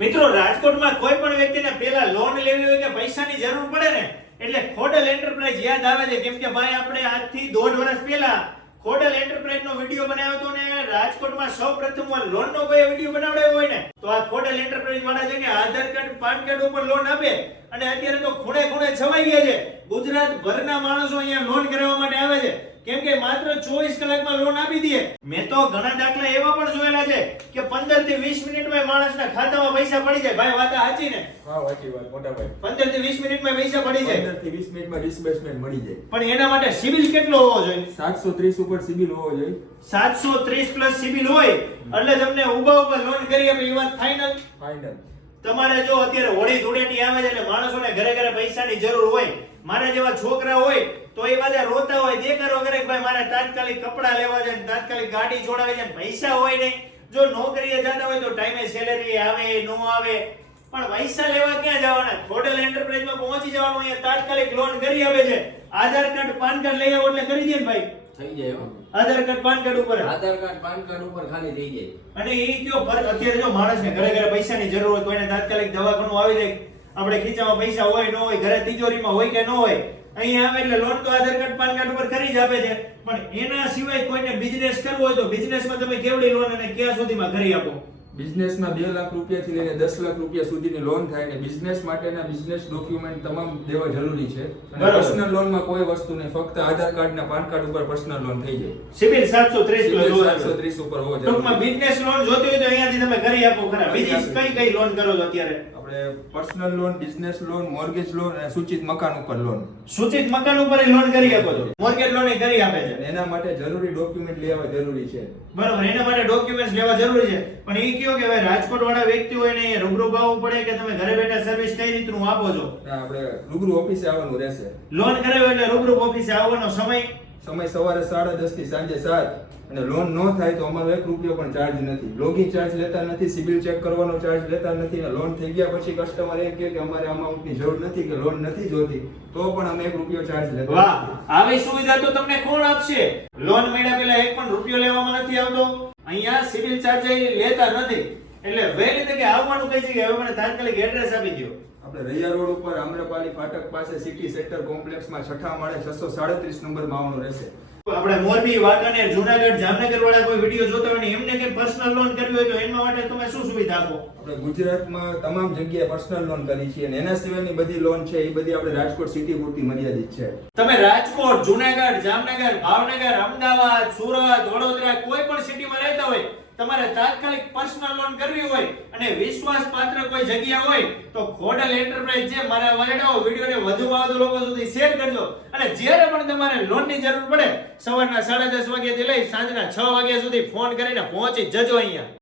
મિત્રો, રાજકોટમાં કોઈ પણ વ્યક્તિને પેલા લોન લેવી હોય કે પૈસાની જરૂર પડે ને, એટલે ખોડલ એન્ટરપ્રાઇઝ યાદ આવે છે. કેમ કે ભાઈ, આપણે આજથી દોઢ વર્ષ પહેલા ખોડલ એન્ટરપ્રાઇઝ નો વીડિયો બનાવ્યો હતો ને, રાજકોટમાં સૌ પ્રથમ વાર લોન નો કોઈ વીડિયો બનાવડાયો હોય ને, તો આ ખોડલ એન્ટરપ્રાઇઝ વાળા છે કે આધાર કાર્ડ, પાન કાર્ડ ઉપર લોન આપે, અને અત્યારે તો ખૂણે ખૂણે છવાઈ ગયા છે. ગુજરાત ભરના માણસો અહીંયા લોન કરાવવા માટે આવે છે. કેમ કે માત્ર ચોવીસ કલાકમાં લોન આપી દે. મેં તો ઘણા દાખલા એવા પણ જોયેલા છે. કે પંદરથી વીસ મિનિટમાં માણસના ખાતામાં પૈસા પડી જાય. ભાઈ વાત સાચી ને? હા સાચી વાત મોટા ભાઈ. પંદરથી વીસ મિનિટમાં પૈસા પડી જાય. પંદરથી વીસ મિનિટમાં ડિસ્બર્સમેન્ટ મળી જાય. પણ એના માટે સિવિલ કેટલો હોવો જોઈએ? સાતસો ત્રીસ ઉપર સિબિલ હોવો જોઈએ. સાતસો ત્રીસ પ્લસ સિવિલ હોય એટલે તમને ઊભા ઊભા લોન કરી આપે એ વાત ફાઇનલ ફાઇનલ તમારે જો અત્યારે હોળી ધૂળેટી આવે છે એટલે માણસોને ઘરે ઘરે પૈસાની જરૂર હોય મારા જેવા છોકરા હોય તો એ બધા રોતા હોય દેખાડો કરે કે ભાઈ મારે તાત્કાલિક કપડાં લેવા છે ને તાત્કાલિક ગાડી છોડાવે છે ને પૈસા હોય નહીં. જો નોકરીએ જતા હોય તો ટાઈમે સેલેરી આવે નો આવે. પણ પૈસા લેવા ક્યાં જવાના? હોટેલ એન્ટરપ્રાઇઝમાં પહોંચી જવાનું અહીંયા તાત્કાલિક લોન કરી આપે છે. આધાર કાર્ડ પાન કાર્ડ લઈ આવો એટલે કરી દે ભાઈ. થઈ જાય. આધાર કાર્ડ પાન કાર્ડ ઉપર. આધાર કાર્ડ પાન કાર્ડ ઉપર ખાલી થઈ જાય. અને એ કયો ફરક? અત્યારે જો માણસને ઘરે ઘરે પૈસાની જરૂર હોય તો એને તાત્કાલિક દવાખાનું આવી જાય. આપણે ખીચામાં પૈસા હોય ન હોય ઘરે તિજોરીમાં હોય કે ન હોય અહીંયા આવે એટલે લોન તો આધાર કાર્ડ પાન કાર્ડ ઉપર કરી જ આપે છે. પણ એના સિવાય કોઈને બિઝનેસ કરવો હોય તો બિઝનેસમાં તમે કેવડી લોન અને ક્યાં સુધીમાં કરી આપો? બિઝનેસમાં બે લાખ રૂપિયાથી લઈને દસ લાખ રૂપિયા સુધીની લોન થાય ને બિઝનેસ માટેના બિઝનેસ ડોક્યુમેન્ટ તમામ દેવા જરૂરી છે. પર્સનલ લોનમાં કોઈ વસ્તુ નહીં ફક્ત આધાર કાર્ડ ને પાન કાર્ડ ઉપર પર્સનલ લોન થઈ જાય. સિવિલ સાતસો ત્રીસ ઉપર હોવો ટૂંકમાં બિઝનેસ લોન જોતી હોય તો અહીંયાથી તમે કરી આપો ખરા. બીજી કઈ કઈ લોન કરો છો અત્યારે? આપણે personal loan business loan mortgage loan અને સૂચિત મકાન ઉપર લોન સૂચિત મકાન ઉપર લોન કરી આપો છો. મોર્ગેજ લોન એ કરી આપે છે. એના માટે જરૂરી ડોક્યુમેન્ટ લેવા જરૂરી છે. બરાબર એના માટે ડોક્યુમેન્ટ્સ લેવા જરૂરી છે. પણ એ કયો કે ભાઈ રાજકોટ વાળા વ્યક્તિ હોય ને એ રૂબરૂ આવવું પડે કે તમે ઘરે બેઠા સર્વિસ કઈ રીતનું આપો છો? આપણે રૂબરૂ ઓફિસે આવવાનું રહેશે. લોન કરાવ્યો એટલે રૂબરૂ ઓફિસે આવવાનો સમય સમય સવારે સાડા દસથી સાંજે સાત. અને લોન ન થાય તો અમારો એક રૂપિયો પણ ચાર્જ નથી. લોગિંગ ચાર્જ લેતા નથી સિબિલ ચેક કરવાનો ચાર્જ લેતા નથી અને લોન થઈ ગયા પછી કસ્ટમર એમ કે અમારે અમાઉન્ટની જરૂર નથી કે લોન નથી જોતી તો પણ અમે એક રૂપિયો ચાર્જ લેતા વાહ આવી સુવિધા તો તમને કોણ આપશે? લોન મળ્યા પહેલા એક પણ રૂપિયો લેવામાં નથી આવતો? અહીંયા સિવિલ ચાર્જ લેતા નથી. એટલે વહેલી તકે આવવાનું કહી છે કે હવે મને તાત્કાલિક એડ્રેસ આપી દો આપણે રૈયા રોડ ઉપર આમ્રપાલી ફાટક પાસે સિટી સેક્ટર કોમ્પ્લેક્સમાં છઠ્ઠા માળે છસો સાડત્રીસ નંબરમાં આવવાનું રહેશે. આપણે મોરબી વાંકાનેર જુનાગઢ જામનગર વાળા કોઈ વીડિયો જોતા હોય ને એમને કે પર્સનલ લોન કરવી હોય તો એના માટે તમે શું સુવિધા આપો? આપણે ગુજરાતમાં તમામ જગ્યાએ પર્સનલ લોન કરી છે અને એના સિવાયની બધી લોન છે એ બધી આપણે રાજકોટ સિટી પૂરતી મર્યાદિત છે. તમે રાજકોટ જુનાગઢ જામનગર ભાવનગર અમદાવાદ સુરત વડોદરા કોઈ પણ સિટીમાં રહેતા હોય તમારે તાત્કાલિક પર્સનલ લોન કરવી હોય અને વિશ્વાસપાત્ર કોઈ જગ્યા હોય તો ખોડલ એન્ટરપ્રાઇઝ છે મારા વાલેડાઓ વિડીયોને વધુમાં વધુ લોકો સુધી શેર કરજો. અને જ્યારે પણ તમારે લોનની જરૂર પડે, સવારના સાડા દસ વાગ્યાથી લઈ સાંજના છ વાગ્યા સુધી ફોન કરીને પહોંચી જજો અહીંયા.